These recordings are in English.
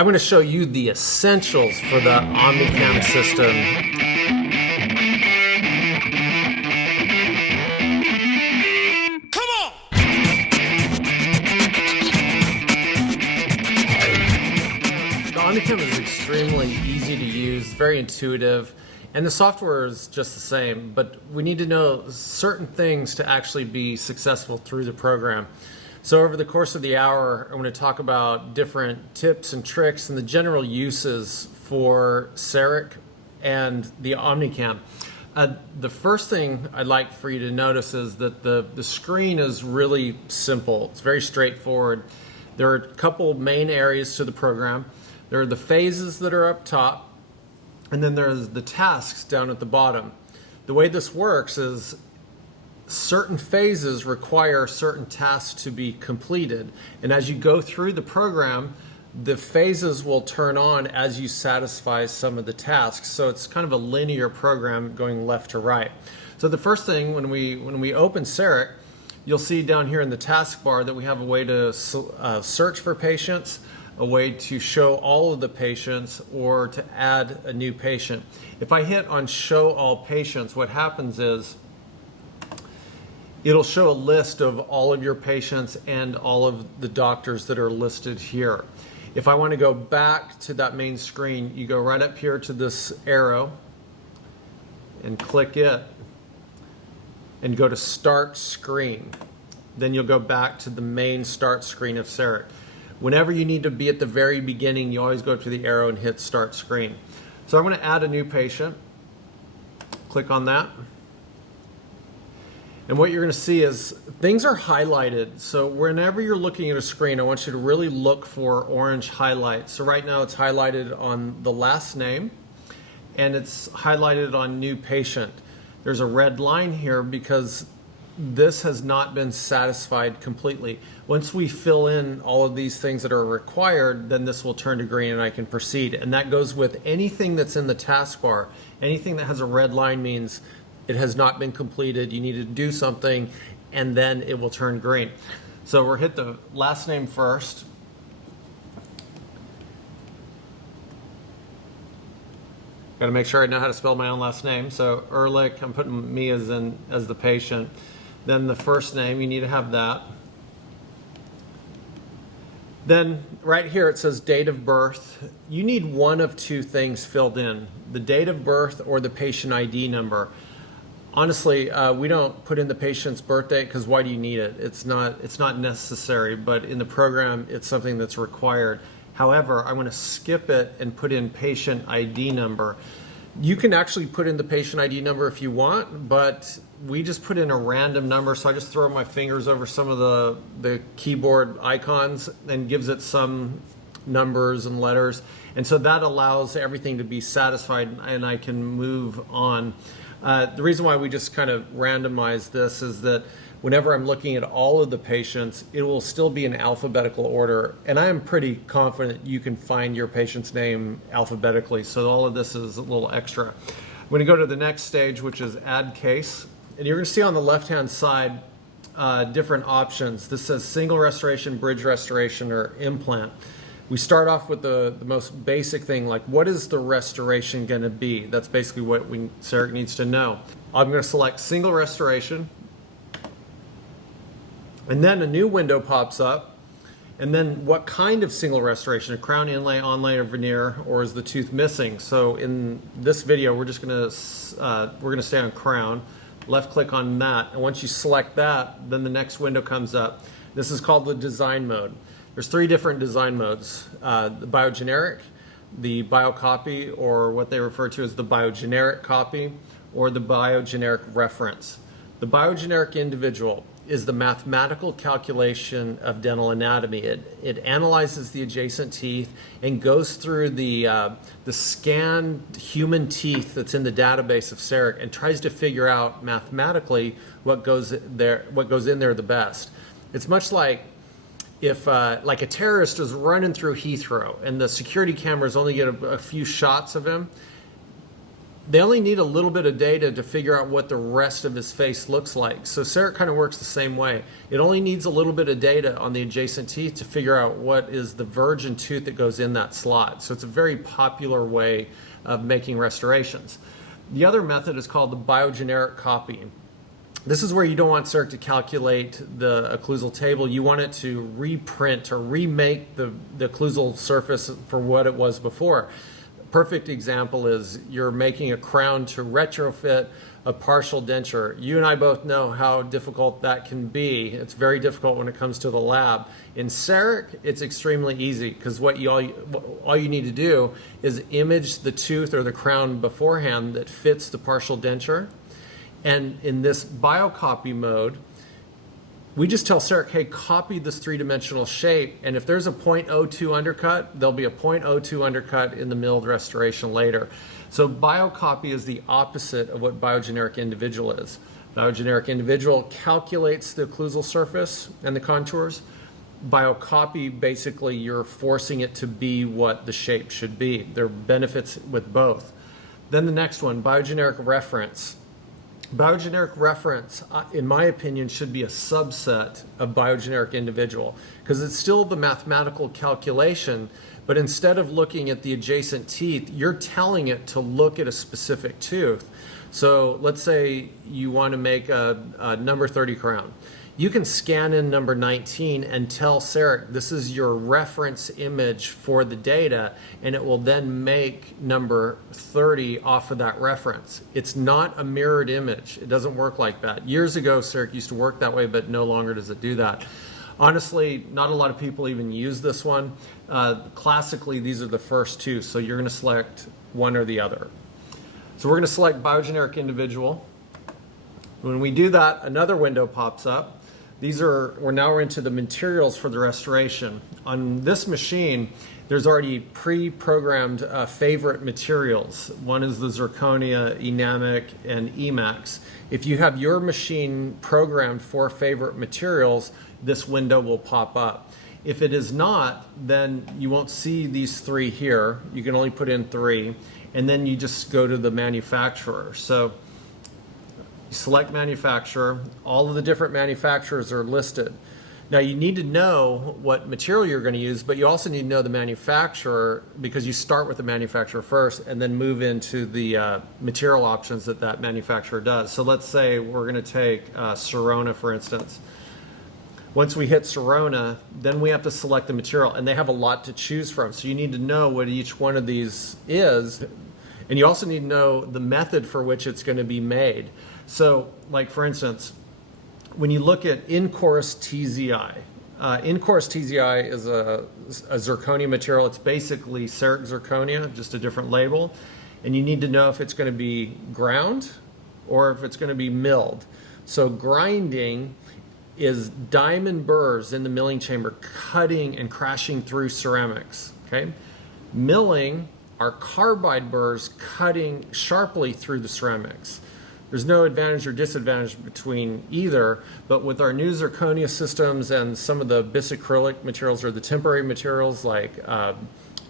I'm going to show you the essentials for the Omnicam system. The Omnicam is extremely easy to use, very intuitive, and the software is just the same, but we need to know certain things to actually be successful through the program. So over the course of the hour, I'm going to talk about different tips and tricks and the general uses for CEREC and the Omnicam. The first thing I'd like for you to notice is that the screen is really simple. It's very straightforward. There are a couple main areas to the program. There are the phases that are up top, and then there's the tasks down at the bottom. The way this works is certain phases require certain tasks to be completed, and as you go through the program, the phases will turn on as you satisfy some of the tasks. So it's kind of a linear program going left to right. So the first thing, when we open CEREC, you'll see down here in the taskbar that we have a way to search for patients, a way to show all of the patients, or to add a new patient. If I hit on show all patients, what happens is it'll show a list of all of your patients and all of the doctors that are listed here. If I want to go back to that main screen, you go right up here to this arrow and click it and go to Start Screen. Then you'll go back to the main start screen of CEREC. Whenever you need to be at the very beginning, you always go to the arrow and hit Start Screen. So I'm going to add a new patient. Click on that. And what you're going to see is things are highlighted. So whenever you're looking at a screen, I want you to really look for orange highlights. So right now it's highlighted on the last name and it's highlighted on new patient. There's a red line here because this has not been satisfied completely. Once we fill in all of these things that are required, then this will turn to green and I can proceed. And that goes with anything that's in the taskbar. Anything that has a red line means it has not been completed, you need to do something, and then it will turn green. So we'll hit the last name first. Got to make sure I know how to spell my own last name. So Ehrlich, I'm putting me as the patient. Then the first name, you need to have that. Then right here it says date of birth. You need one of two things filled in, the date of birth or the patient ID number. Honestly, we don't put in the patient's birthday because why do you need it? It's not necessary, but in the program it's something that's required. However, I'm going to skip it and put in patient ID number. You can actually put in the patient ID number if you want, but we just put in a random number, so I just throw my fingers over some of the keyboard icons and gives it some numbers and letters, and so that allows everything to be satisfied and I can move on. The reason why we just kind of randomize this is that whenever I'm looking at all of the patients, it will still be in alphabetical order, and I am pretty confident you can find your patient's name alphabetically, so all of this is a little extra. I'm going to go to the next stage, which is add case, and you're going to see on the left-hand side different options. This says single restoration, bridge restoration, or implant. We start off with the most basic thing, like what is the restoration going to be? That's basically what CEREC needs to know. I'm going to select single restoration, and then a new window pops up, and then what kind of single restoration? A crown inlay, onlay, or veneer, or is the tooth missing? So in this video, we're just going to stay on crown. Left click on that, and once you select that, then the next window comes up. This is called the design mode. There's three different design modes, the biogeneric, the biocopy, or what they refer to as the biogeneric copy, or the biogeneric reference. The biogeneric individual is the mathematical calculation of dental anatomy. It analyzes the adjacent teeth and goes through the scanned human teeth that's in the database of CEREC and tries to figure out mathematically what goes in there the best. It's much like if like a terrorist is running through Heathrow and the security cameras only get a few shots of him, they only need a little bit of data to figure out what the rest of his face looks like. So CEREC kind of works the same way. It only needs a little bit of data on the adjacent teeth to figure out what is the virgin tooth that goes in that slot. So it's a very popular way of making restorations. The other method is called the biogeneric copying. This is where you don't want CEREC to calculate the occlusal table. You want it to reprint or remake the occlusal surface for what it was before. Perfect example is you're making a crown to retrofit a partial denture. You and I both know how difficult that can be. It's very difficult when it comes to the lab. In CEREC, it's extremely easy because all you need to do is image the tooth or the crown beforehand that fits the partial denture. And in this biocopy mode, we just tell CEREC, hey, copy this three-dimensional shape, and if there's a 0.02 undercut, there'll be a 0.02 undercut in the milled restoration later. So biocopy is the opposite of what biogeneric individual is. Biogeneric individual calculates the occlusal surface and the contours. Biocopy, basically, you're forcing it to be what the shape should be. There are benefits with both. Then the next one, biogeneric reference. Biogeneric reference, in my opinion, should be a subset of biogeneric individual because it's still the mathematical calculation, but instead of looking at the adjacent teeth, you're telling it to look at a specific tooth. So let's say you want to make a number 30 crown. You can scan in number 19 and tell CEREC this is your reference image for the data, and it will then make number 30 off of that reference. It's not a mirrored image. It doesn't work like that. Years ago, CEREC used to work that way, but no longer does it do that. Honestly, not a lot of people even use this one. Classically, these are the first two, so you're going to select one or the other. So we're going to select biogeneric individual. When we do that, another window pops up. We're into the materials for the restoration. On this machine, there's already pre-programmed favorite materials. One is the zirconia, enamic, and emax. If you have your machine programmed for favorite materials, this window will pop up. If it is not, then you won't see these three here. You can only put in three, and then you just go to the manufacturer. So select manufacturer. All of the different manufacturers are listed. Now you need to know what material you're going to use, but you also need to know the manufacturer because you start with the manufacturer first and then move into the material options that manufacturer does. So let's say we're going to take Sirona, for instance. Once we hit Sirona, then we have to select the material, and they have a lot to choose from. So you need to know what each one of these is, and you also need to know the method for which it's going to be made. So, like for instance, when you look at Incourse TZI, Incourse TZI is a zirconia material. It's basically CEREC zirconia, just a different label. And you need to know if it's going to be ground or if it's going to be milled. So grinding is diamond burrs in the milling chamber cutting and crashing through ceramics. Okay? Milling are carbide burrs cutting sharply through the ceramics. There's no advantage or disadvantage between either, but with our new zirconia systems and some of the bisacrylic materials or the temporary materials like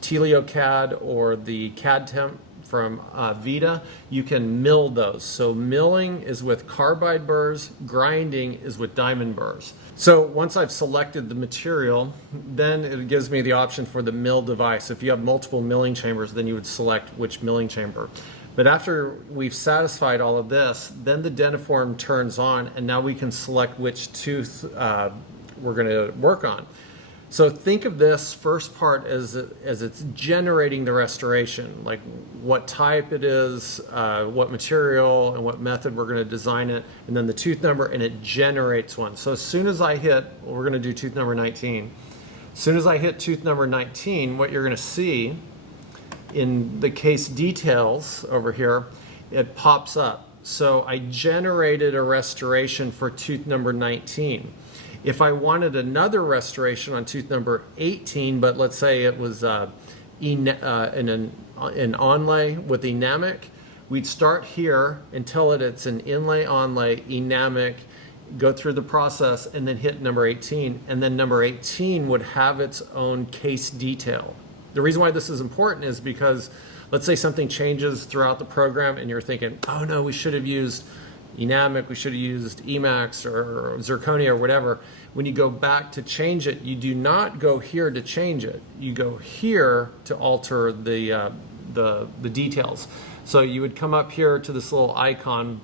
TelioCAD or the CAD temp from Vita, you can mill those. So milling is with carbide burrs, grinding is with diamond burrs. So once I've selected the material, then it gives me the option for the mill device. If you have multiple milling chambers, then you would select which milling chamber. But after we've satisfied all of this, then the dentiform turns on, and now we can select which tooth we're going to work on. So think of this first part as it's generating the restoration, like what type it is, what material, and what method we're going to design it, and then the tooth number, and it generates one. So as soon as I hit, we're going to do tooth number 19. As soon as I hit tooth number 19, what you're going to see in the case details over here, it pops up. So I generated a restoration for tooth number 19. If I wanted another restoration on tooth number 18, but let's say it was an onlay with enamic, we'd start here and tell it it's an inlay, onlay, enamic, go through the process, and then hit number 18. And then number 18 would have its own case detail. The reason why this is important is because let's say something changes throughout the program and you're thinking, oh no, we should have used Enamel, we should have used Emacs or Zirconia or whatever. When you go back to change it, you do not go here to change it. You go here to alter the details. So you would come up here to this little icon,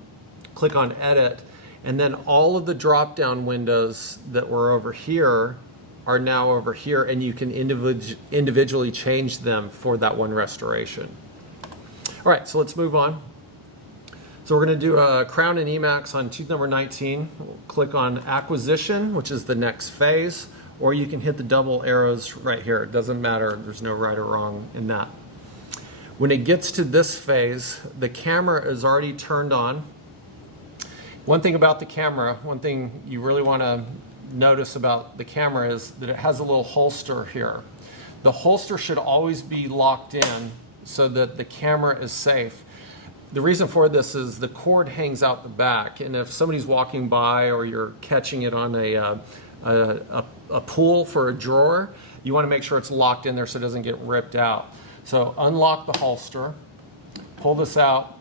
click on edit, and then all of the drop-down windows that were over here are now over here, and you can individually change them for that one restoration. All right, so let's move on. So we're going to do a crown and Emacs on tooth number 19. We'll click on acquisition, which is the next phase, or you can hit the double arrows right here. It doesn't matter. There's no right or wrong in that. When it gets to this phase, the camera is already turned on. One thing about the camera, one thing you really want to notice about the camera is that it has a little holster here. The holster should always be locked in so that the camera is safe. The reason for this is the cord hangs out the back, and if somebody's walking by or you're catching it on a pull for a drawer, you want to make sure it's locked in there so it doesn't get ripped out. So unlock the holster, pull this out,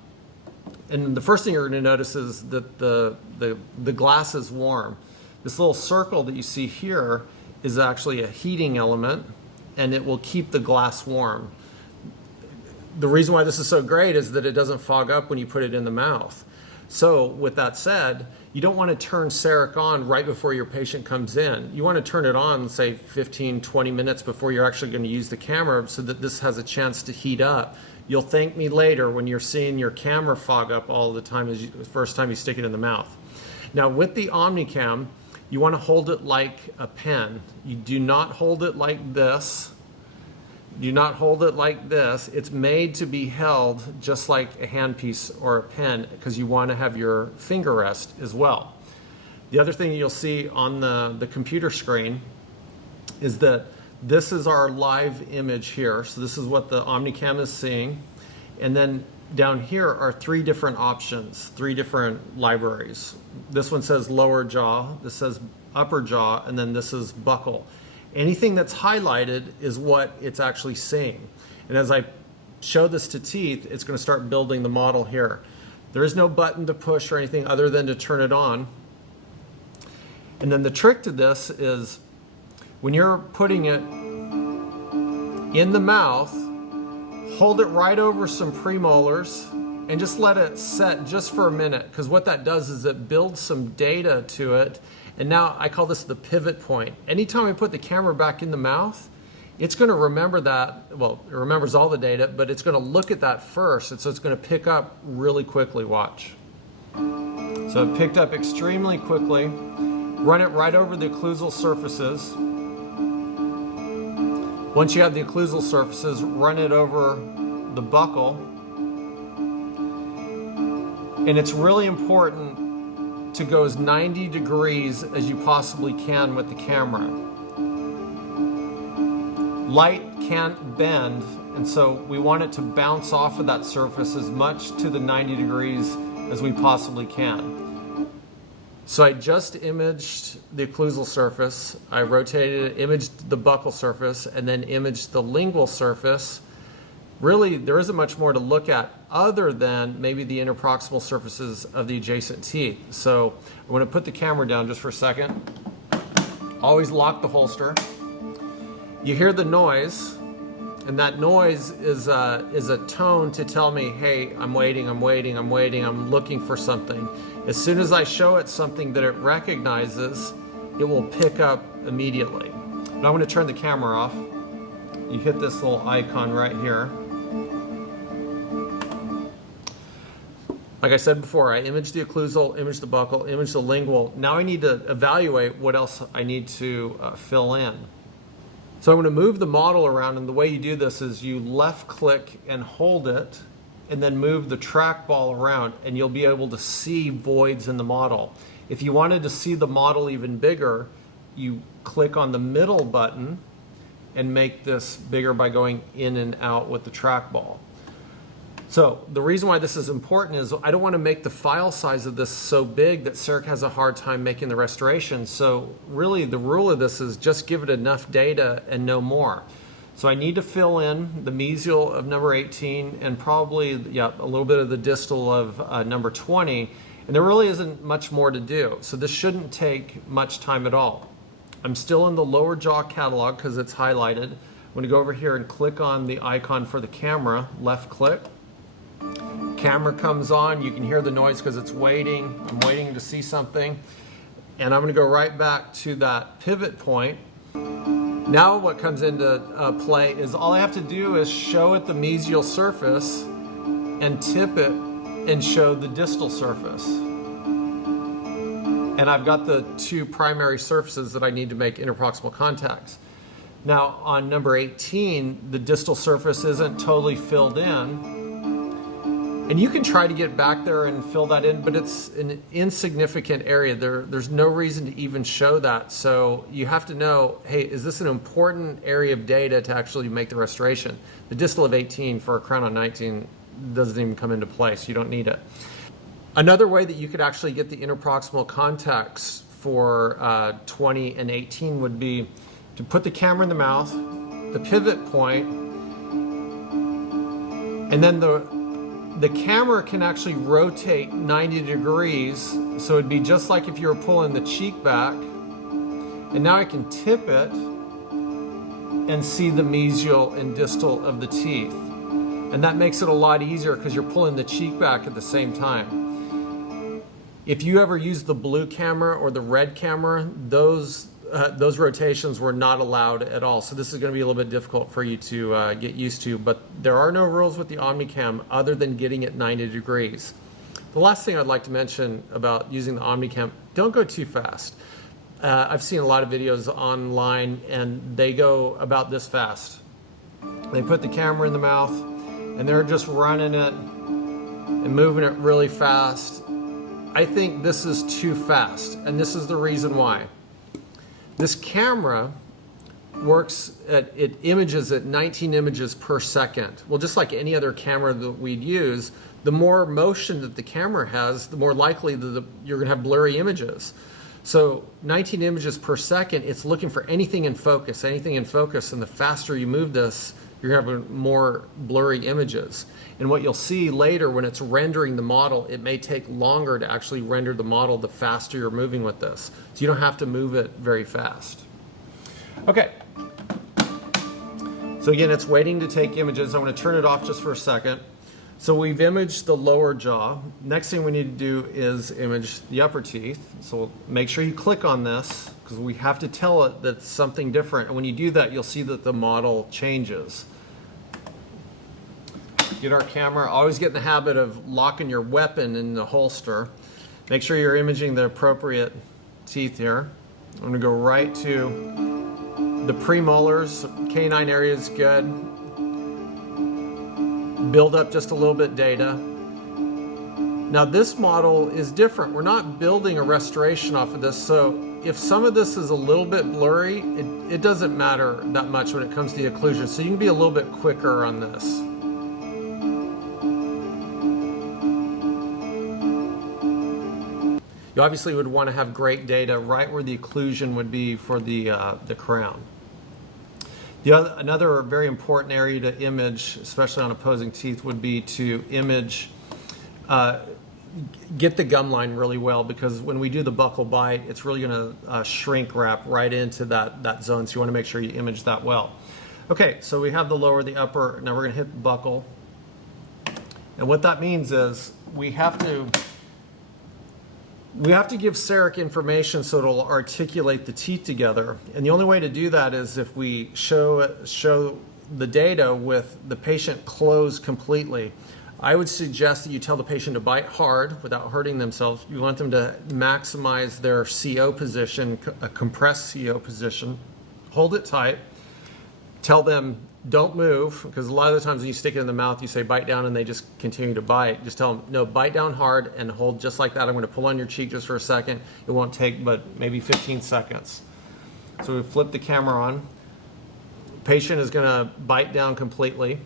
and the first thing you're going to notice is that the glass is warm. This little circle that you see here is actually a heating element, and it will keep the glass warm. The reason why this is so great is that it doesn't fog up when you put it in the mouth. So with that said, you don't want to turn CEREC on right before your patient comes in. You want to turn it on, say 15, 20 minutes before you're actually going to use the camera so that this has a chance to heat up. You'll thank me later when you're seeing your camera fog up all the time as the first time you stick it in the mouth. Now with the Omnicam, you want to hold it like a pen. You do not hold it like this. Do not hold it like this. It's made to be held just like a handpiece or a pen because you want to have your finger rest as well. The other thing you'll see on the computer screen is that this is our live image here. So this is what the Omnicam is seeing. And then down here are three different options, three different libraries. This one says lower jaw, this says upper jaw, and then this is buccal. Anything that's highlighted is what it's actually seeing. And as I show this to teeth, it's going to start building the model here. There is no button to push or anything other than to turn it on. And then the trick to this is when you're putting it in the mouth, hold it right over some premolars and just let it set just for a minute, because what that does is it builds some data to it. And now I call this the pivot point. Anytime I put the camera back in the mouth, it's going to remember that. Well, it remembers all the data, but it's going to look at that first, and so it's going to pick up really quickly. Watch. So it picked up extremely quickly. Run it right over the occlusal surfaces. Once you have the occlusal surfaces, run it over the buccal. And it's really important to go as 90 degrees as you possibly can with the camera. Light can't bend, and so we want it to bounce off of that surface as much to the 90 degrees as we possibly can. So I just imaged the occlusal surface, I rotated it, imaged the buccal surface, and then imaged the lingual surface. Really, there isn't much more to look at other than maybe the interproximal surfaces of the adjacent teeth. So I'm going to put the camera down just for a second. Always lock the holster. You hear the noise, and that noise is a tone to tell me, hey, I'm waiting, I'm waiting, I'm waiting, I'm looking for something. As soon as I show it something that it recognizes, it will pick up immediately. But I'm going to turn the camera off. You hit this little icon right here. Like I said before, I imaged the occlusal, imaged the buccal, imaged the lingual. Now I need to evaluate what else I need to fill in. So I'm going to move the model around, and the way you do this is you left click and hold it, and then move the trackball around, and you'll be able to see voids in the model. If you wanted to see the model even bigger, you click on the middle button and make this bigger by going in and out with the trackball. So the reason why this is important is I don't want to make the file size of this so big that CEREC has a hard time making the restoration. So really the rule of this is just give it enough data and no more. So I need to fill in the mesial of number 18 and probably, yeah, a little bit of the distal of number 20. And there really isn't much more to do. So this shouldn't take much time at all. I'm still in the lower jaw catalog because it's highlighted. I'm going to go over here and click on the icon for the camera, left click. Camera comes on, you can hear the noise because it's waiting. I'm waiting to see something. And I'm going to go right back to that pivot point. Now what comes into play is all I have to do is show it the mesial surface and tip it and show the distal surface. And I've got the two primary surfaces that I need to make interproximal contacts. Now on number 18, the distal surface isn't totally filled in. And you can try to get back there and fill that in, but it's an insignificant area. There's no reason to even show that. So you have to know, hey, is this an important area of data to actually make the restoration? The distal of 18 for a crown on 19 doesn't even come into play, so you don't need it. Another way that you could actually get the interproximal contacts for 20 and 18 would be to put the camera in the mouth, the pivot point, and then the camera can actually rotate 90 degrees, so it'd be just like if you were pulling the cheek back. And now I can tip it and see the mesial and distal of the teeth. And that makes it a lot easier because you're pulling the cheek back at the same time. If you ever use the blue camera or the red camera, those rotations were not allowed at all. So this is going to be a little bit difficult for you to get used to, but there are no rules with the Omnicam other than getting it 90 degrees. The last thing I'd like to mention about using the Omnicam, don't go too fast. I've seen a lot of videos online and they go about this fast. They put the camera in the mouth and they're just running it and moving it really fast. I think this is too fast, and this is the reason why. This camera works it images at 19 images per second. Well, just like any other camera that we'd use, the more motion that the camera has, the more likely that you're going to have blurry images. So 19 images per second, it's looking for anything in focus, and the faster you move this, you're going to have more blurry images. And what you'll see later when it's rendering the model, it may take longer to actually render the model the faster you're moving with this. So you don't have to move it very fast. Okay. So again, it's waiting to take images. I'm going to turn it off just for a second. So we've imaged the lower jaw. Next thing we need to do is image the upper teeth. So make sure you click on this because we have to tell it that it's something different. And when you do that, you'll see that the model changes. Get our camera. Always get in the habit of locking your weapon in the holster. Make sure you're imaging the appropriate teeth here. I'm going to go right to the premolars. Canine area is good. Build up just a little bit data. Now this model is different. We're not building a restoration off of this, so if some of this is a little bit blurry, it doesn't matter that much when it comes to the occlusion, so you can be a little bit quicker on this. You obviously would want to have great data right where the occlusion would be for the crown. Another very important area to image, especially on opposing teeth, would be to image, get the gum line really well, because when we do the buccal bite, it's really going to shrink wrap right into that zone, so you want to make sure you image that well. Okay, so we have the lower, the upper, now we're going to hit the buccal. And what that means is we have to give CEREC information so it'll articulate the teeth together. And the only way to do that is if we show the data with the patient closed completely. I would suggest that you tell the patient to bite hard without hurting themselves. You want them to maximize their CO position, a compressed CO position. Hold it tight. Tell them don't move, because a lot of the times when you stick it in the mouth, you say bite down and they just continue to bite. Just tell them, no, bite down hard and hold just like that. I'm going to pull on your cheek just for a second. It won't take but maybe 15 seconds. So we flip the camera on. Patient is going to bite down completely.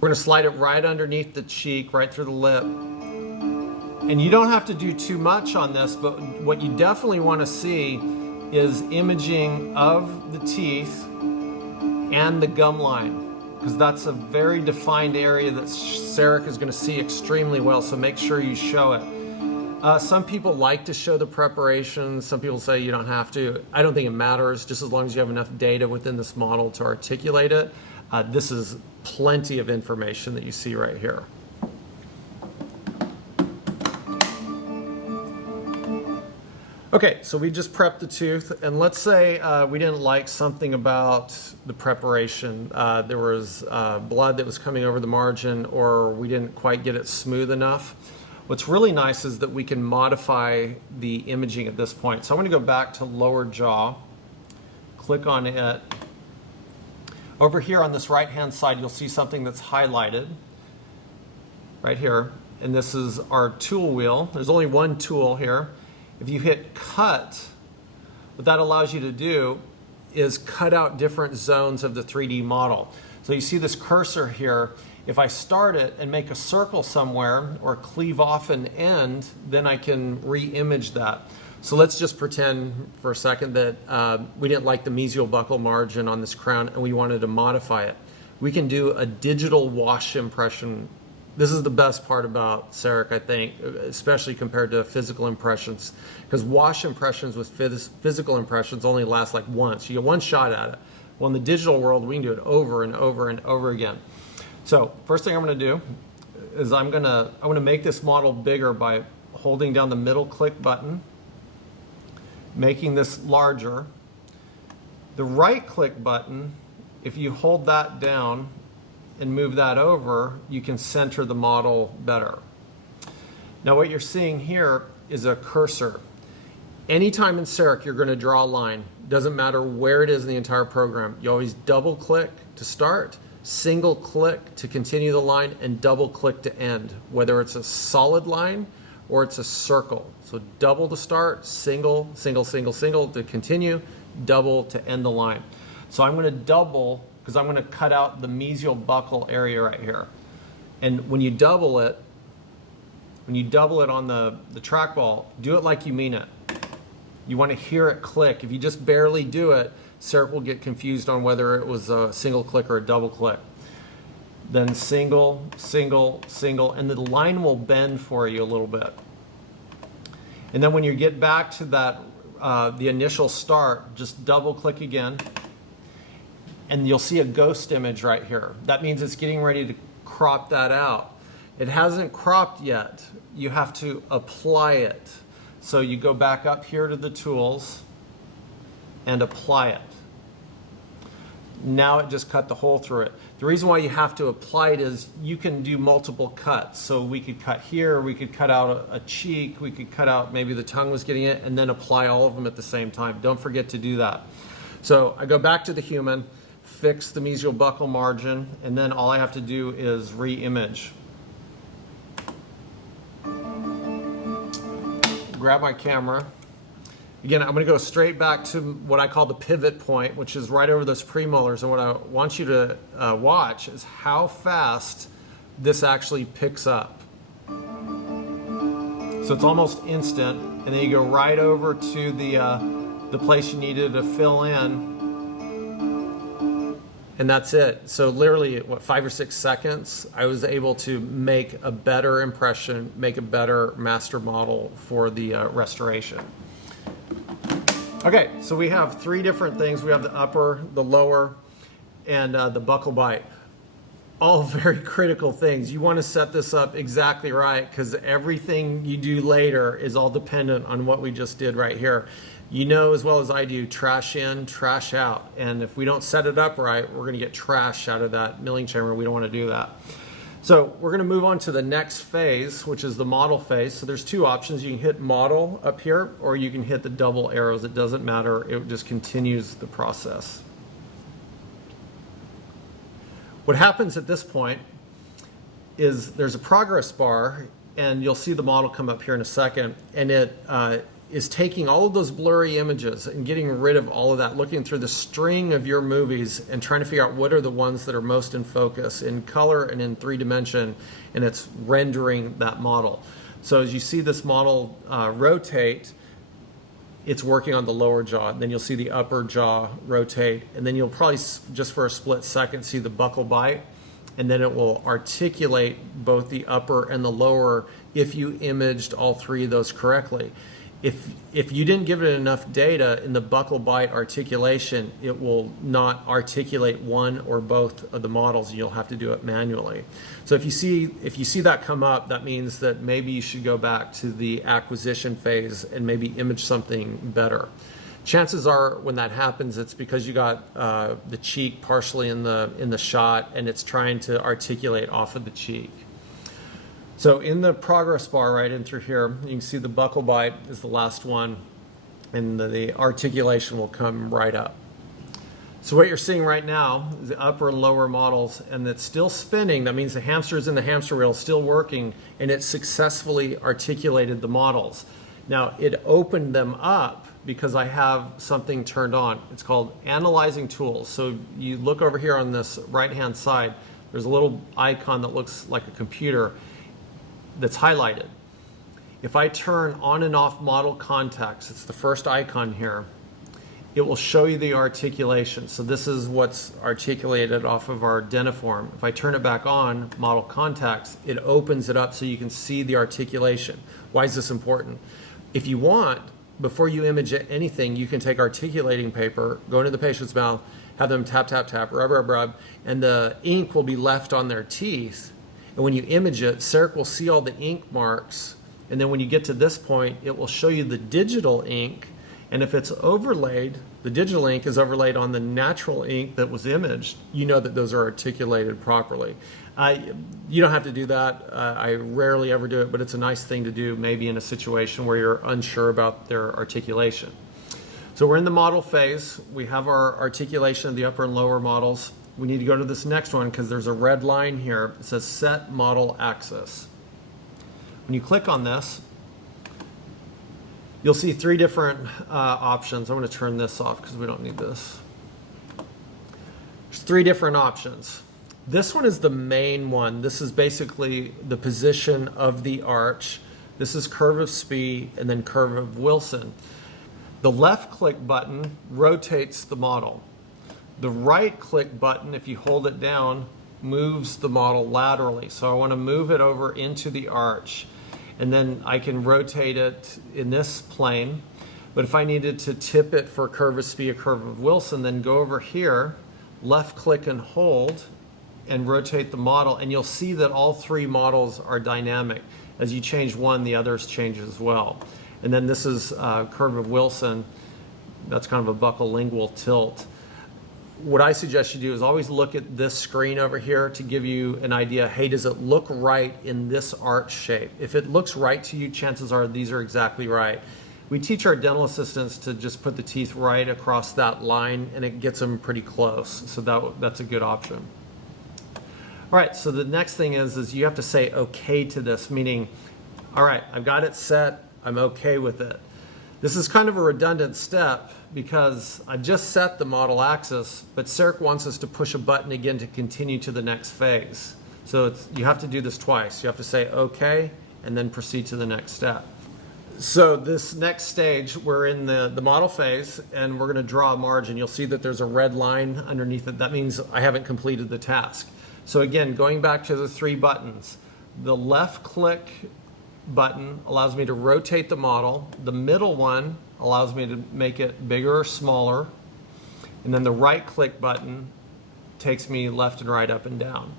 We're going to slide it right underneath the cheek, right through the lip. And you don't have to do too much on this, but what you definitely want to see is imaging of the teeth and the gum line, because that's a very defined area that CEREC is going to see extremely well, so make sure you show it. Some people like to show the preparation. Some people say you don't have to. I don't think it matters, just as long as you have enough data within this model to articulate it. This is plenty of information that you see right here. Okay, so we just prepped the tooth, and let's say we didn't like something about the preparation. There was blood that was coming over the margin, or we didn't quite get it smooth enough. What's really nice is that we can modify the imaging at this point. So I'm going to go back to lower jaw, click on it. Over here on this right-hand side, you'll see something that's highlighted right here, and this is our tool wheel. There's only one tool here. If you hit cut, what that allows you to do is cut out different zones of the 3D model. So you see this cursor here. If I start it and make a circle somewhere or cleave off an end, then I can re-image that. So let's just pretend for a second that we didn't like the mesial buccal margin on this crown and we wanted to modify it. We can do a digital wash impression. This is the best part about CEREC, I think, especially compared to physical impressions, because wash impressions with physical impressions only last like once. You get one shot at it. Well, in the digital world, we can do it over and over and over again. So first thing I'm going to do is I want to make this model bigger by holding down the middle click button, making this larger. The right click button, if you hold that down and move that over, you can center the model better. Now what you're seeing here is a cursor. Anytime in CEREC you're going to draw a line, doesn't matter where it is in the entire program, you always double click to start, single click to continue the line, and double click to end, whether it's a solid line or it's a circle. So double to start, single, single, single, single to continue, double to end the line. So I'm going to double because I'm going to cut out the mesial buccal area right here. And when you double it on the trackball, do it like you mean it. You want to hear it click. If you just barely do it, CEREC will get confused on whether it was a single click or a double click. Then single, single, single, and the line will bend for you a little bit. And then when you get back to that, the initial start, just double click again, and you'll see a ghost image right here. That means it's getting ready to crop that out. It hasn't cropped yet. You have to apply it. So you go back up here to the tools and apply it. Now it just cut the hole through it. The reason why you have to apply it is you can do multiple cuts. So we could cut here, we could cut out a cheek, we could cut out maybe the tongue was getting it, and then apply all of them at the same time. Don't forget to do that. So I go back to the human, fix the mesial buccal margin, and then all I have to do is re-image. Grab my camera. Again, I'm going to go straight back to what I call the pivot point, which is right over those premolars. And what I want you to watch is how fast this actually picks up. So it's almost instant, and then you go right over to the place you needed to fill in, and that's it. So literally, what, 5 or 6 seconds, I was able to make a better impression, make a better master model for the restoration. Okay, so we have 3 different things. We have the upper, the lower, and the buccal bite. All very critical things. You want to set this up exactly right, because everything you do later is all dependent on what we just did right here. You know as well as I do, trash in, trash out. And if we don't set it up right, we're going to get trash out of that milling chamber. We don't want to do that. So we're going to move on to the next phase, which is the model phase. So there's 2 options. You can hit model up here, or you can hit the double arrows. It doesn't matter. It just continues the process. What happens at this point is there's a progress bar, and you'll see the model come up here in a second, and it is taking all of those blurry images and getting rid of all of that, looking through the string of your movies and trying to figure out what are the ones that are most in focus in color and in 3 dimension, and it's rendering that model. So as you see this model rotate, it's working on the lower jaw. Then you'll see the upper jaw rotate, and then you'll probably just for a split second see the buccal bite, and then it will articulate both the upper and the lower if you imaged all three of those correctly. If you didn't give it enough data in the buccal bite articulation, it will not articulate one or both of the models. You'll have to do it manually. So if you see that come up, that means that maybe you should go back to the acquisition phase and maybe image something better. Chances are when that happens, it's because you got the cheek partially in the shot, and it's trying to articulate off of the cheek. So in the progress bar right in through here, you can see the buccal bite is the last one, and the articulation will come right up. So what you're seeing right now is the upper and lower models, and it's still spinning. That means the hamster is in the hamster wheel, still working, and it successfully articulated the models. Now, it opened them up because I have something turned on. It's called Analyzing Tools. So you look over here on this right-hand side, there's a little icon that looks like a computer that's highlighted. If I turn on and off model contacts, it's the first icon here, it will show you the articulation. So this is what's articulated off of our dentiform. If I turn it back on, model contacts, it opens it up so you can see the articulation. Why is this important? If you want, before you image anything, you can take articulating paper, go into the patient's mouth, have them tap, tap, tap, rub, rub, rub, and the ink will be left on their teeth. And when you image it, Sarek will see all the ink marks, and then when you get to this point, it will show you the digital ink, and if it's overlaid, the digital ink is overlaid on the natural ink that was imaged, you know that those are articulated properly. You don't have to do that. I rarely ever do it, but it's a nice thing to do maybe in a situation where you're unsure about their articulation. So we're in the model phase. We have our articulation of the upper and lower models. We need to go to this next one because there's a red line here. It says Set Model Axis. When you click on this, you'll see three different options. I'm going to turn this off because we don't need this. There's three different options. This one is the main one. This is basically the position of the arch. This is curve of Spee and then curve of Wilson. The left click button rotates the model. The right click button, if you hold it down, moves the model laterally. So I want to move it over into the arch, and then I can rotate it in this plane. But if I needed to tip it for curve of Spee or curve of Wilson, then go over here, left click and hold, and rotate the model, and you'll see that all three models are dynamic. As you change one, the others change as well. And then this is curve of Wilson. That's kind of a buccal lingual tilt. What I suggest you do is always look at this screen over here to give you an idea, hey, does it look right in this arch shape? If it looks right to you, chances are these are exactly right. We teach our dental assistants to just put the teeth right across that line, and it gets them pretty close. So that's a good option. All right, so the next thing is you have to say okay to this, meaning, all right, I've got it set, I'm okay with it. This is kind of a redundant step because I've just set the model axis, but Sarek wants us to push a button again to continue to the next phase. So you have to do this twice. You have to say okay and then proceed to the next step. So this next stage, we're in the model phase, and we're going to draw a margin. You'll see that there's a red line underneath it. That means I haven't completed the task. So again, going back to the three buttons, the left click button allows me to rotate the model. The middle one allows me to make it bigger or smaller. And then the right click button takes me left and right, up and down.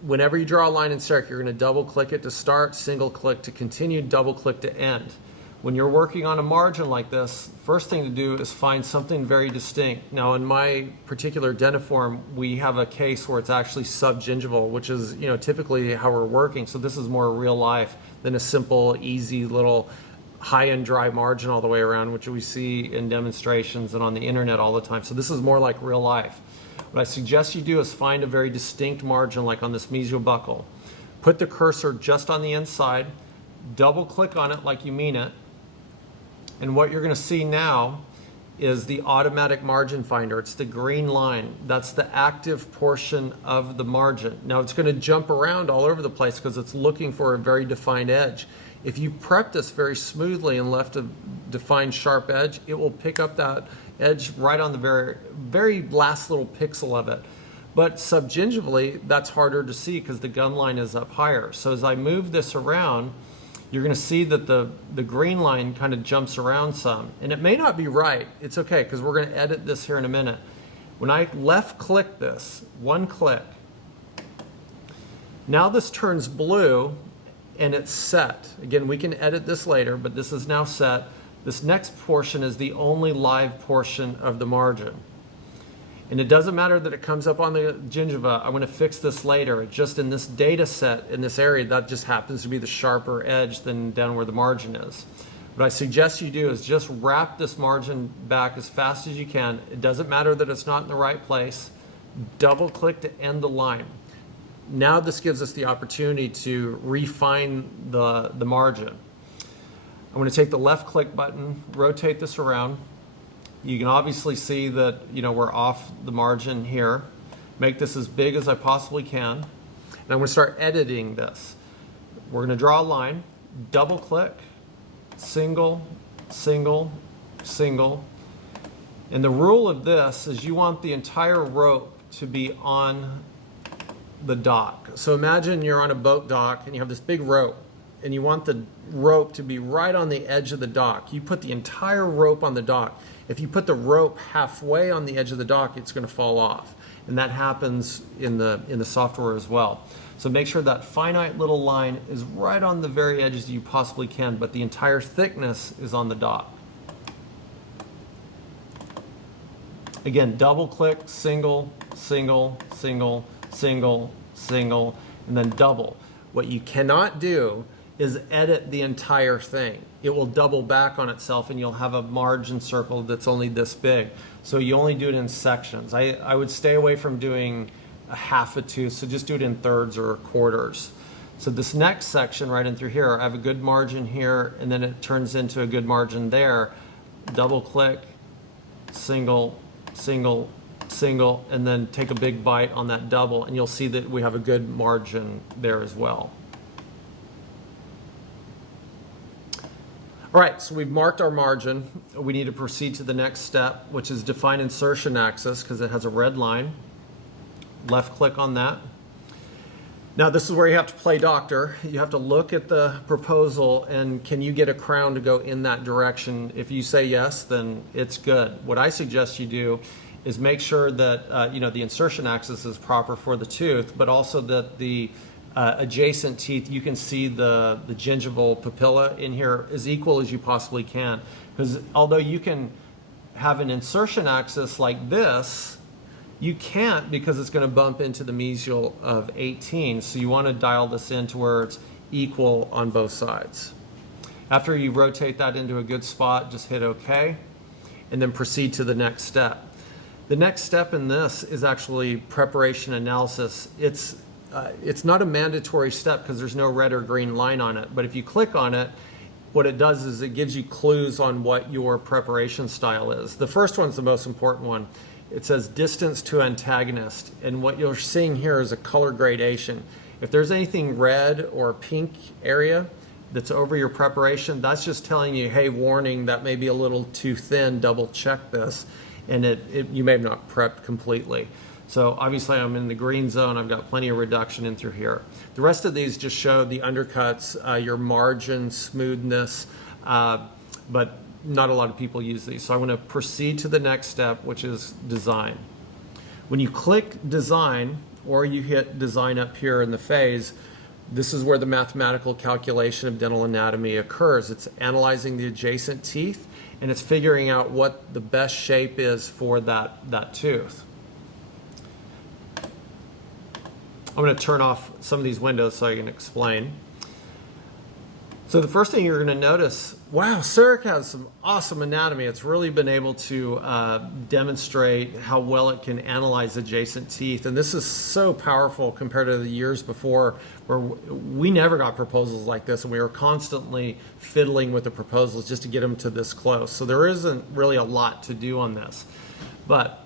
Whenever you draw a line in Sarek, you're going to double click it to start, single click to continue, double click to end. When you're working on a margin like this, first thing to do is find something very distinct. Now, in my particular dentiform, we have a case where it's actually subgingival, which is, typically how we're working. So this is more real life than a simple, easy little high-end dry margin all the way around, which we see in demonstrations and on the internet all the time. So this is more like real life. What I suggest you do is find a very distinct margin, like on this mesiobuccal. Put the cursor just on the inside, double click on it like you mean it, and what you're going to see now is the automatic margin finder. It's the green line. That's the active portion of the margin. Now it's going to jump around all over the place because it's looking for a very defined edge. If you prep this very smoothly and left a defined sharp edge, it will pick up that edge right on the very, very last little pixel of it. But subgingivally, that's harder to see because the gum line is up higher. So as I move this around, you're going to see that the green line kind of jumps around some. And it may not be right. It's okay, because we're going to edit this here in a minute. When I left click this, one click, now this turns blue and it's set. Again, we can edit this later, but this is now set. This next portion is the only live portion of the margin. And it doesn't matter that it comes up on the gingiva. I'm going to fix this later. Just in this data set, in this area, that just happens to be the sharper edge than down where the margin is. What I suggest you do is just wrap this margin back as fast as you can. It doesn't matter that it's not in the right place. Double click to end the line. Now this gives us the opportunity to refine the margin. I'm going to take the left click button, rotate this around. You can obviously see that, you know, we're off the margin here. Make this as big as I possibly can. And I'm going to start editing this. We're going to draw a line, double click, single, single, single. And the rule of this is you want the entire rope to be on the dock. So imagine you're on a boat dock and you have this big rope and you want the rope to be right on the edge of the dock. You put the entire rope on the dock. If you put the rope halfway on the edge of the dock, it's going to fall off. And that happens in the software as well. So make sure that finite little line is right on the very edges you possibly can, but the entire thickness is on the dock. Again, double click, single, single, single, single, single, and then double. What you cannot do is edit the entire thing. It will double back on itself and you'll have a margin circle that's only this big. So you only do it in sections. I would stay away from doing a half a tooth, so just do it in thirds or quarters. So this next section right in through here, I have a good margin here and then it turns into a good margin there. Double click, single, single, single, and then take a big bite on that double and you'll see that we have a good margin there as well. All right, so we've marked our margin. We need to proceed to the next step, which is define insertion axis, because it has a red line. Left click on that. Now this is where you have to play doctor. You have to look at the proposal and can you get a crown to go in that direction? If you say yes, then it's good. What I suggest you do is make sure that you know, the insertion axis is proper for the tooth, but also that the adjacent teeth, you can see the gingival papilla in here as equal as you possibly can. Because although you can have an insertion axis like this, you can't because it's going to bump into the mesial of 18. So you want to dial this in to where it's equal on both sides. After you rotate that into a good spot, just hit OK, and then proceed to the next step. The next step in this is actually preparation analysis. It's not a mandatory step because there's no red or green line on it, but if you click on it, what it does is it gives you clues on what your preparation style is. The first one's the most important one. It says distance to antagonist, and what you're seeing here is a color gradation. If there's anything red or pink area that's over your preparation, that's just telling you, hey, warning, that may be a little too thin, double check this, and you may have not prepped completely. So obviously I'm in the green zone, I've got plenty of reduction in through here. The rest of these just show the undercuts, your margin, smoothness, but not a lot of people use these. So I'm going to proceed to the next step, which is design. When you click design, or you hit design up here in the phase, this is where the mathematical calculation of dental anatomy occurs. It's analyzing the adjacent teeth, and it's figuring out what the best shape is for that tooth. I'm going to turn off some of these windows so I can explain. So the first thing you're going to notice, wow, CEREC has some awesome anatomy. It's really been able to demonstrate how well it can analyze adjacent teeth. And this is so powerful compared to the years before where we never got proposals like this and we were constantly fiddling with the proposals just to get them to this close. So there isn't really a lot to do on this. But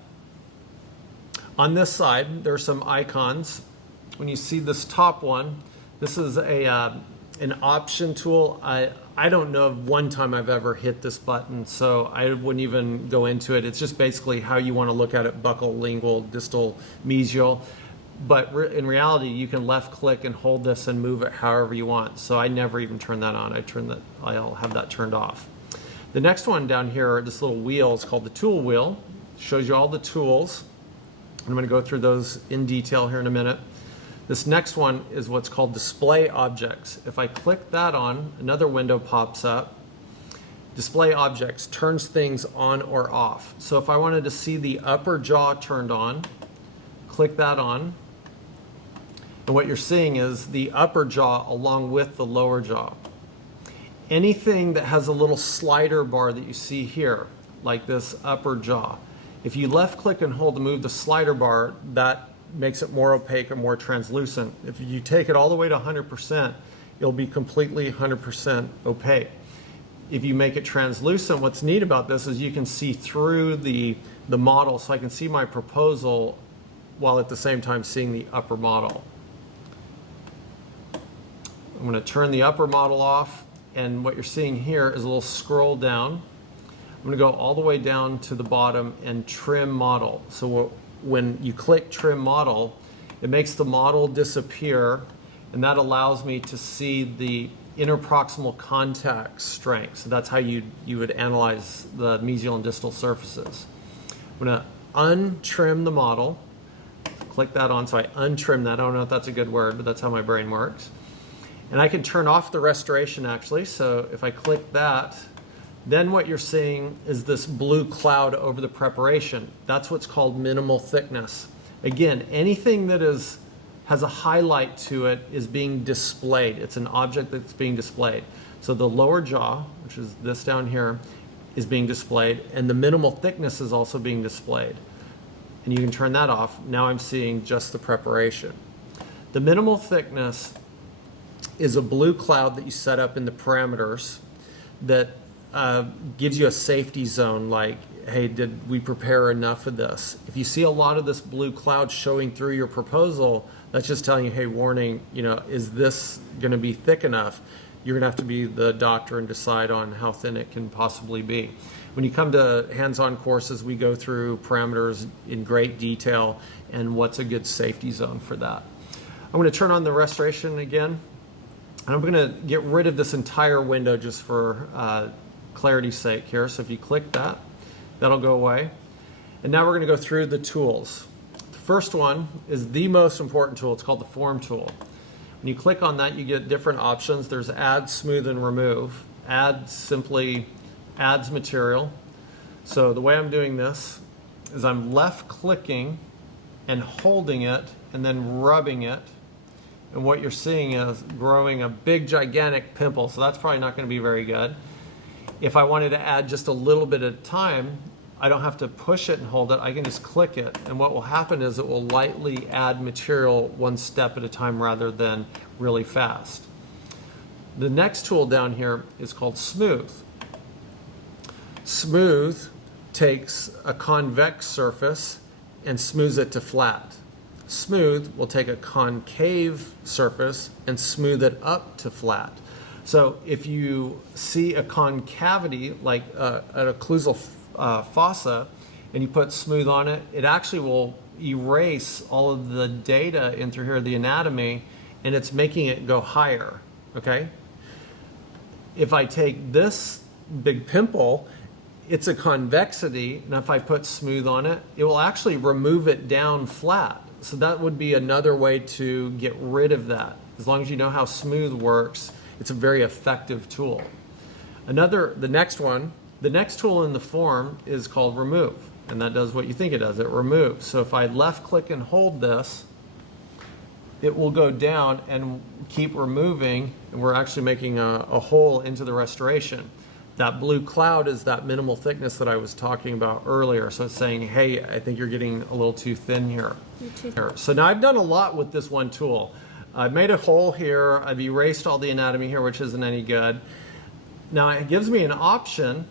on this side, there are some icons. When you see this top one, this is a an option tool, I don't know of one time I've ever hit this button, so I wouldn't even go into it. It's just basically how you want to look at it: buccal, lingual, distal, mesial. But in reality, you can left click and hold this and move it however you want. So I never even turn that on. I'll have that turned off. The next one down here, this little wheel, is called the tool wheel. Shows you all the tools. I'm going to go through those in detail here in a minute. This next one is what's called display objects. If I click that on, another window pops up. Display objects turns things on or off. So if I wanted to see the upper jaw turned on, click that on. And what you're seeing is the upper jaw along with the lower jaw. Anything that has a little slider bar that you see here, like this upper jaw, if you left click and hold to move the slider bar, that makes it more opaque or more translucent. If you take it all the way to 100%, it'll be completely 100% opaque. If you make it translucent, what's neat about this is you can see through the model, so I can see my proposal while at the same time seeing the upper model. I'm going to turn the upper model off, and what you're seeing here is a little scroll down. I'm going to go all the way down to the bottom and trim model. So when you click trim model, it makes the model disappear, and that allows me to see the interproximal contact strength. So that's how you would analyze the mesial and distal surfaces. I'm going to untrim the model. Click that on, so I untrim that. I don't know if that's a good word, but that's how my brain works. And I can turn off the restoration actually. So if I click that, then what you're seeing is this blue cloud over the preparation. That's what's called minimal thickness. Again, anything that has a highlight to it is being displayed. It's an object that's being displayed. So the lower jaw, which is this down here, is being displayed, and the minimal thickness is also being displayed. And you can turn that off. Now I'm seeing just the preparation. The minimal thickness is a blue cloud that you set up in the parameters that gives you a safety zone, like, hey, did we prepare enough of this? If you see a lot of this blue cloud showing through your proposal, that's just telling you, hey, warning, is this going to be thick enough? You're going to have to be the doctor and decide on how thin it can possibly be. When you come to hands-on courses, we go through parameters in great detail and what's a good safety zone for that. I'm going to turn on the restoration again. And I'm going to get rid of this entire window just for clarity's sake here. So if you click that, that'll go away. And now we're going to go through the tools. The first one is the most important tool. It's called the form tool. When you click on that, you get different options. There's add, smooth, and remove. Add simply adds material. So the way I'm doing this is I'm left clicking and holding it and then rubbing it. And what you're seeing is growing a big gigantic pimple, so that's probably not going to be very good. If I wanted to add just a little bit at a time, I don't have to push it and hold it, I can just click it, and what will happen is it will lightly add material one step at a time rather than really fast. The next tool down here is called smooth. Smooth takes a convex surface and smooths it to flat. Smooth will take a concave surface and smooth it up to flat. So if you see a concavity like an occlusal fossa and you put smooth on it, it actually will erase all of the data in through here, the anatomy, and it's making it go higher, okay? If I take this big pimple, it's a convexity, and if I put smooth on it, it will actually remove it down flat. So that would be another way to get rid of that. As long as you know how smooth works, it's a very effective tool. The next tool in the form is called remove, and that does what you think it does, it removes. So if I left click and hold this, it will go down and keep removing, and we're actually making a hole into the restoration. That blue cloud is that minimal thickness that I was talking about earlier. So it's saying, hey, I think you're getting a little too thin here. So now I've done a lot with this one tool. I've made a hole here. I've erased all the anatomy here, which isn't any good. Now it gives me an option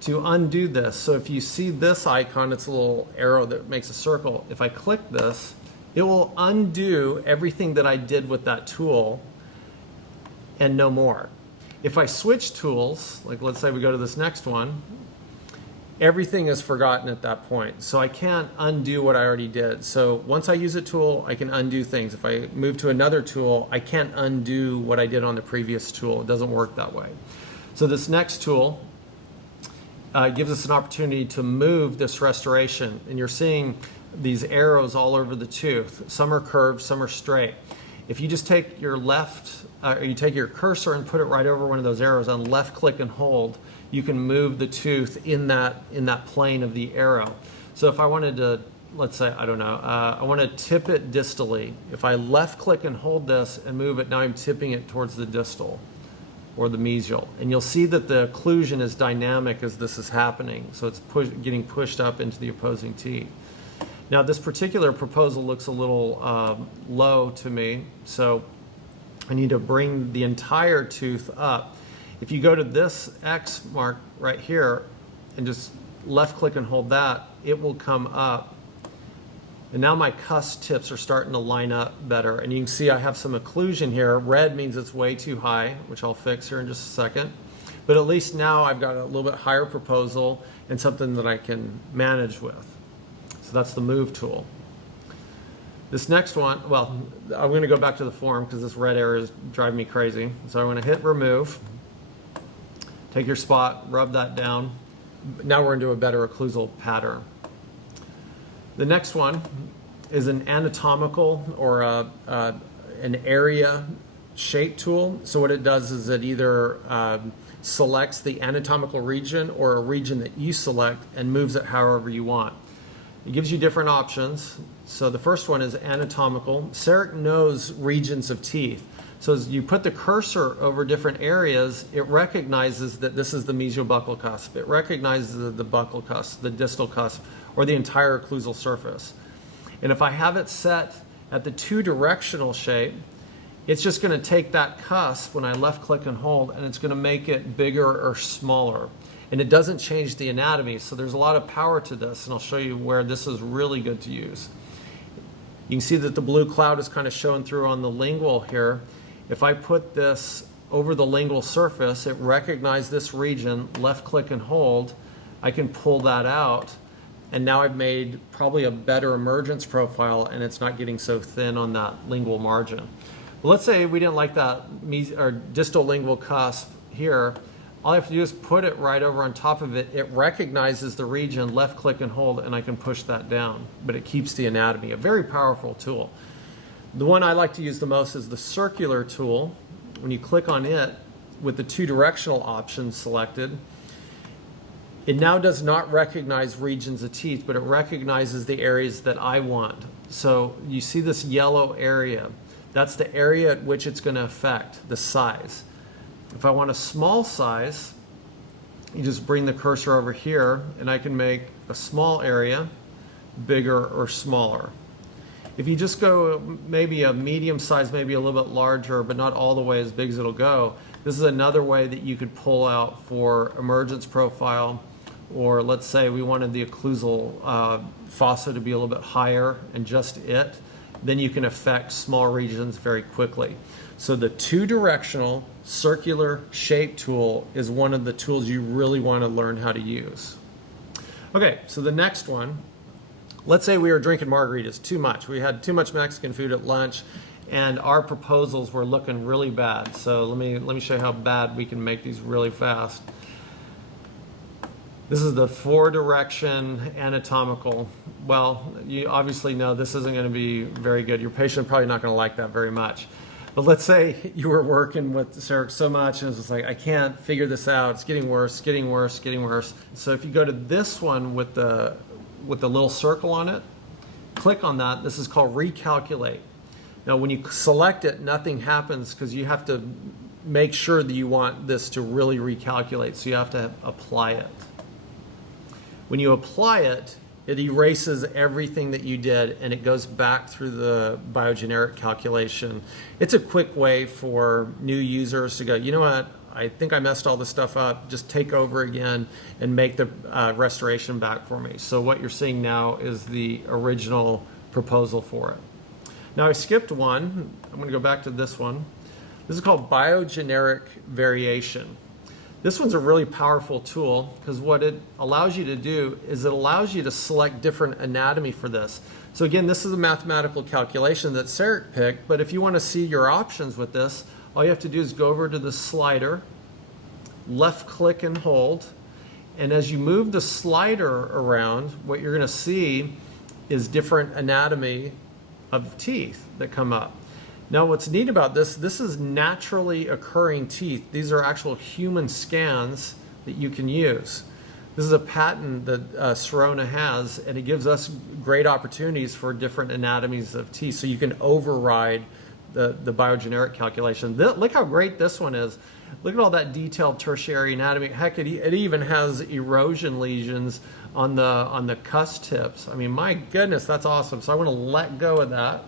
to undo this. So if you see this icon, it's a little arrow that makes a circle. If I click this, it will undo everything that I did with that tool. and no more. If I switch tools, like let's say we go to this next one, everything is forgotten at that point. So I can't undo what I already did. So once I use a tool, I can undo things. If I move to another tool, I can't undo what I did on the previous tool. It doesn't work that way. So this next tool gives us an opportunity to move this restoration. And you're seeing these arrows all over the tooth. Some are curved, some are straight. If you just take your you take your cursor and put it right over one of those arrows and left click and hold, you can move the tooth in that plane of the arrow. So if I wanted to, let's say, I don't know, I want to tip it distally. If I left click and hold this and move it, now I'm tipping it towards the distal or the mesial. And you'll see that the occlusion is dynamic as this is happening. So it's getting pushed up into the opposing teeth. Now this particular proposal looks a little low to me, so I need to bring the entire tooth up. If you go to this X mark right here and just left click and hold that, it will come up. And now my cusp tips are starting to line up better. And you can see I have some occlusion here. Red means it's way too high, which I'll fix here in just a second. But at least now I've got a little bit higher proposal and something that I can manage with. So that's the move tool. This next one, well, I'm going to go back to the form because this red area is driving me crazy. So I'm going to hit remove. Take your spot, rub that down. Now we're into a better occlusal pattern. The next one is an anatomical or an area shape tool. So what it does is it either selects the anatomical region or a region that you select and moves it however you want. It gives you different options. So the first one is anatomical. CEREC knows regions of teeth. So as you put the cursor over different areas, it recognizes that this is the mesiobuccal cusp. It recognizes the buccal cusp, the distal cusp, or the entire occlusal surface. And if I have it set at the two-directional shape, it's just going to take that cusp when I left click and hold, and it's going to make it bigger or smaller. And it doesn't change the anatomy, so there's a lot of power to this, and I'll show you where this is really good to use. You can see that the blue cloud is kind of showing through on the lingual here. If I put this over the lingual surface, it recognizes this region, left click and hold, I can pull that out, and now I've made probably a better emergence profile, and it's not getting so thin on that lingual margin. But let's say we didn't like that or distal lingual cusp here. All I have to do is put it right over on top of it. It recognizes the region, left click and hold, and I can push that down, but it keeps the anatomy. A very powerful tool. The one I like to use the most is the circular tool. When you click on it with the two-directional options selected, it now does not recognize regions of teeth, but it recognizes the areas that I want. So you see this yellow area. That's the area at which it's going to affect the size. If I want a small size, you just bring the cursor over here and I can make a small area bigger or smaller. If you just go maybe a medium size, maybe a little bit larger, but not all the way as big as it'll go, this is another way that you could pull out for emergence profile, or let's say we wanted the occlusal fossa to be a little bit higher and just it, then you can affect small regions very quickly. So the two-directional circular shape tool is one of the tools you really want to learn how to use. Okay, so the next one, let's say we were drinking margaritas too much. We had too much Mexican food at lunch and our proposals were looking really bad. So let me show you how bad we can make these really fast. This is the four-direction anatomical. Well, you obviously know this isn't going to be very good. Your patient probably not going to like that very much. But let's say you were working with CEREC so much and it's just like, I can't figure this out. It's getting worse, getting worse, getting worse. So if you go to this one with the little circle on it, click on that. This is called recalculate. Now when you select it, nothing happens because you have to make sure that you want this to really recalculate. So you have to apply it. When you apply it, it erases everything that you did and it goes back through the biogeneric calculation. It's a quick way for new users to go, you know what, I think I messed all this stuff up, just take over again and make the restoration back for me. So what you're seeing now is the original proposal for it. Now I skipped one, I'm going to go back to this one. This is called biogeneric variation. This one's a really powerful tool because what it allows you to do is it allows you to select different anatomy for this. So again, this is a mathematical calculation that Sarek picked, but if you want to see your options with this, all you have to do is go over to the slider, left click and hold, and as you move the slider around, what you're going to see is different anatomy of teeth that come up. Now what's neat about this is naturally occurring teeth. These are actual human scans that you can use. This is a patent that Sirona has, and it gives us great opportunities for different anatomies of teeth. So you can override the biogeneric calculation. Look how great this one is. Look at all that detailed tertiary anatomy. Heck, it even has erosion lesions on the cusp tips. I mean, my goodness, that's awesome. So I want to let go of that.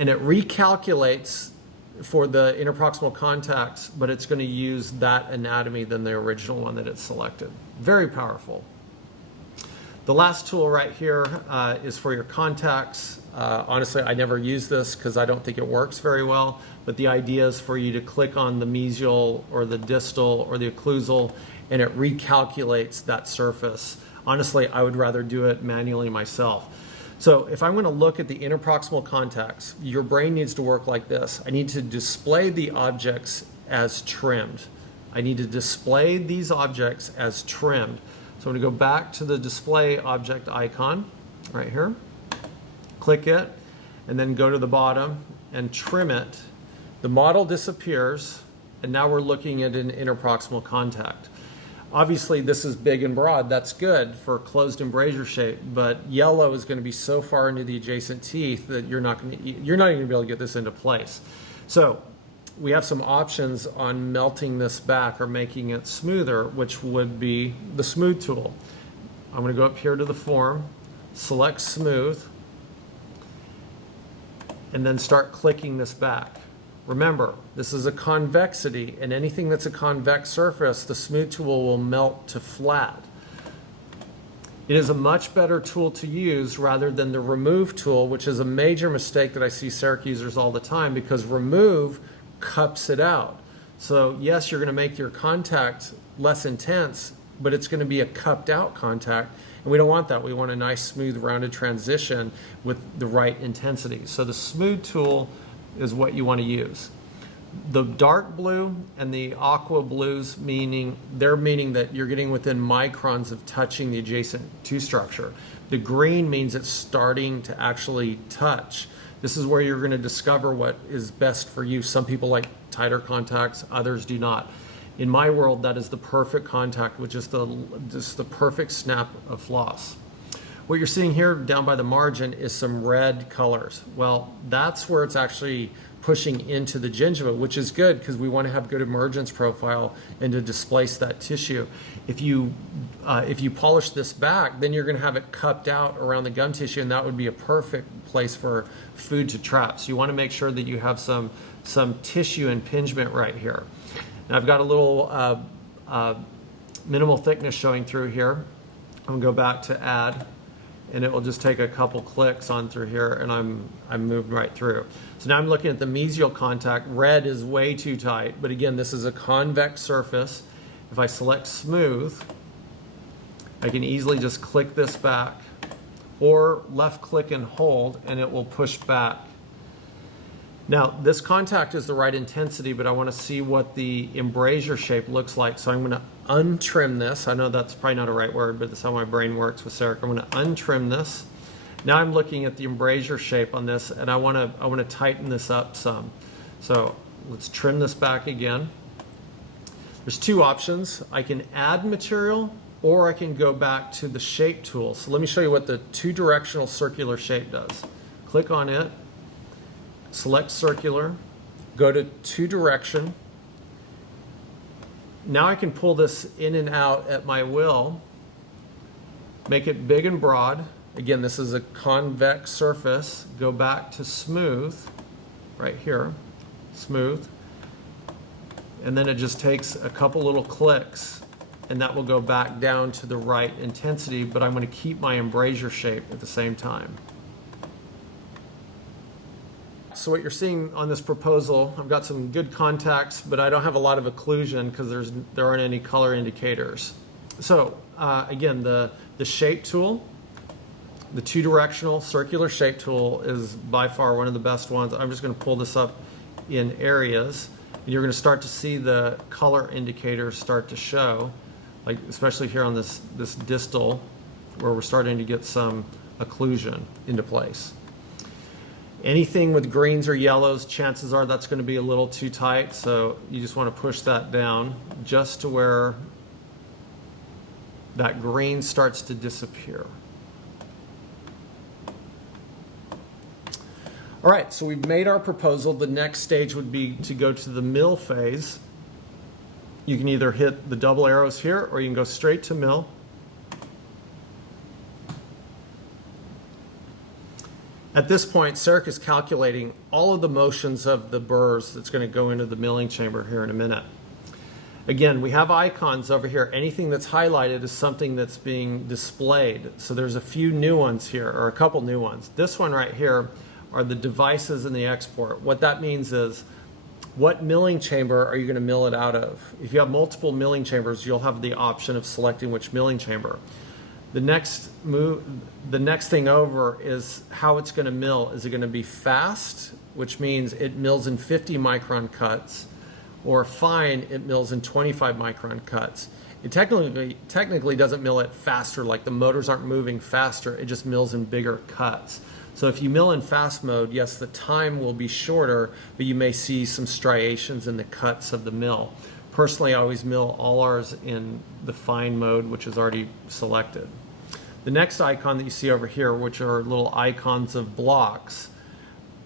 And it recalculates for the interproximal contacts, but it's going to use that anatomy than the original one that it selected. Very powerful. The last tool right here is for your contacts. Honestly, I never use this because I don't think it works very well, but the idea is for you to click on the mesial or the distal or the occlusal, and it recalculates that surface. Honestly, I would rather do it manually myself. So if I'm going to look at the interproximal contacts, your brain needs to work like this. I need to display the objects as trimmed. I need to display these objects as trimmed. So I'm going to go back to the display object icon right here, click it, and then go to the bottom and trim it. The model disappears, and now we're looking at an interproximal contact. Obviously, this is big and broad. That's good for closed embrasure shape, but yellow is going to be so far into the adjacent teeth that you're not even going to be able to get this into place. So we have some options on melting this back or making it smoother, which would be the smooth tool. I'm going to go up here to the form, select smooth, and then start clicking this back. Remember, this is a convexity, and anything that's a convex surface, the smooth tool will melt to flat. It is a much better tool to use rather than the remove tool, which is a major mistake that I see Sarek users all the time, because remove cups it out. So yes, you're going to make your contact less intense, but it's going to be a cupped out contact, and we don't want that. We want a nice, smooth, rounded transition with the right intensity. So the smooth tool is what you want to use. The dark blue and the aqua blues meaning that you're getting within microns of touching the adjacent tooth structure. The green means it's starting to actually touch. This is where you're going to discover what is best for you. Some people like tighter contacts, others do not. In my world, that is the perfect contact with just the perfect snap of floss. What you're seeing here down by the margin is some red colors. Well, that's where it's actually pushing into the gingiva, which is good because we want to have good emergence profile and to displace that tissue. If you polish this back, then you're going to have it cupped out around the gum tissue, and that would be a perfect place for food to trap. So you want to make sure that you have some tissue impingement right here. Now I've got a little minimal thickness showing through here. I'm going to go back to add, and it will just take a couple clicks on through here, and I'm moved right through. So now I'm looking at the mesial contact. Red is way too tight, but again, this is a convex surface. If I select smooth, I can easily just click this back, or left click and hold, and it will push back. Now, this contact is the right intensity, but I want to see what the embrasure shape looks like. So I'm going to untrim this. I know that's probably not a right word, but that's how my brain works with Sarek. I'm going to untrim this. Now I'm looking at the embrasure shape on this, and I want to tighten this up some. So let's trim this back again. There's two options. I can add material, or I can go back to the shape tool. So let me show you what the two-directional circular shape does. Click on it. Select circular, go to two direction. Now I can pull this in and out at my will, make it big and broad. Again, this is a convex surface. Go back to smooth, right here, smooth. And then it just takes a couple little clicks, and that will go back down to the right intensity, but I'm going to keep my embrasure shape at the same time. so what you're seeing on this proposal, I've got some good contacts, but I don't have a lot of occlusion because there aren't any color indicators. So again, the shape tool, the two-directional circular shape tool is by far one of the best ones. I'm just going to pull this up in areas, and you're going to start to see the color indicators start to show, like especially here on this distal, where we're starting to get some occlusion into place. Anything with greens or yellows, chances are that's going to be a little too tight, so you just want to push that down just to where that green starts to disappear. All right, so we've made our proposal. The next stage would be to go to the mill phase. You can either hit the double arrows here, or you can go straight to mill. At this point, Sarek is calculating all of the motions of the burrs that's going to go into the milling chamber here in a minute. Again, we have icons over here. Anything that's highlighted is something that's being displayed. So there's a few new ones here, or a couple new ones. This one right here are the devices in the export. What that means is, what milling chamber are you going to mill it out of? If you have multiple milling chambers, you'll have the option of selecting which milling chamber. The next thing over is how it's going to mill. Is it going to be fast, which means it mills in 50 micron cuts, or fine, it mills in 25 micron cuts? It technically doesn't mill it faster, like the motors aren't moving faster, it just mills in bigger cuts. So if you mill in fast mode, yes, the time will be shorter, but you may see some striations in the cuts of the mill. Personally, I always mill all ours in the fine mode, which is already selected. The next icon that you see over here, which are little icons of blocks,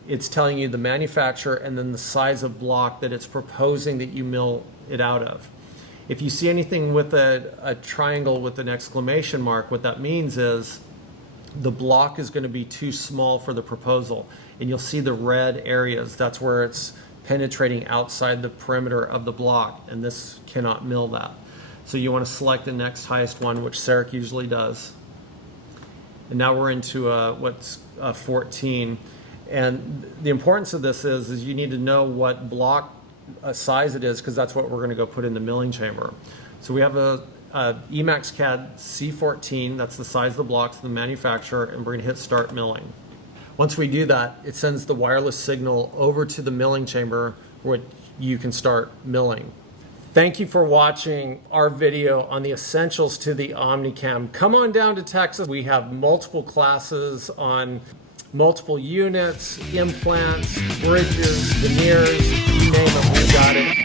it's telling you the manufacturer and then the size of block that it's proposing that you mill it out of. If you see anything with a triangle with an exclamation mark, what that means is the block is going to be too small for the proposal. And you'll see the red areas. That's where it's penetrating outside the perimeter of the block, and this cannot mill that. So you want to select the next highest one, which Sarek usually does. And now we're into what's 14. And the importance of this is you need to know what block size it is, because that's what we're going to go put in the milling chamber. So we have a Emacs CAD C14, that's the size of the blocks of the manufacturer, and we're going to hit start milling. Once we do that, it sends the wireless signal over to the milling chamber where you can start milling. Thank you for watching our video on the essentials to the Omnicam. Come on down to Texas. We have multiple classes on multiple units, implants, bridges, veneers, you name it, we got it.